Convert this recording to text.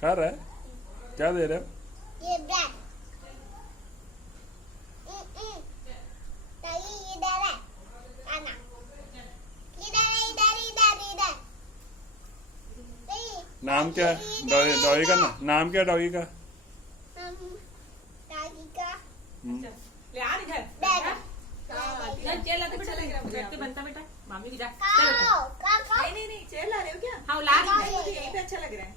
खा रहा है? क्या दे रहे हो? ये ब्रेड ताई इधर है खाना इधर है इधर इधर इधर नाम क्या है डॉगी? डॉगी का नाम क्या है डॉगी का? ताई का ले आ इधर बैग चेला तो बेटा लग रहा है मुझे बनता बेटा मामी की जा खाओ खाओ नहीं चेला रहे हो क्या हाँ ला रही है मुझे यही पे अच्छा लग रहा है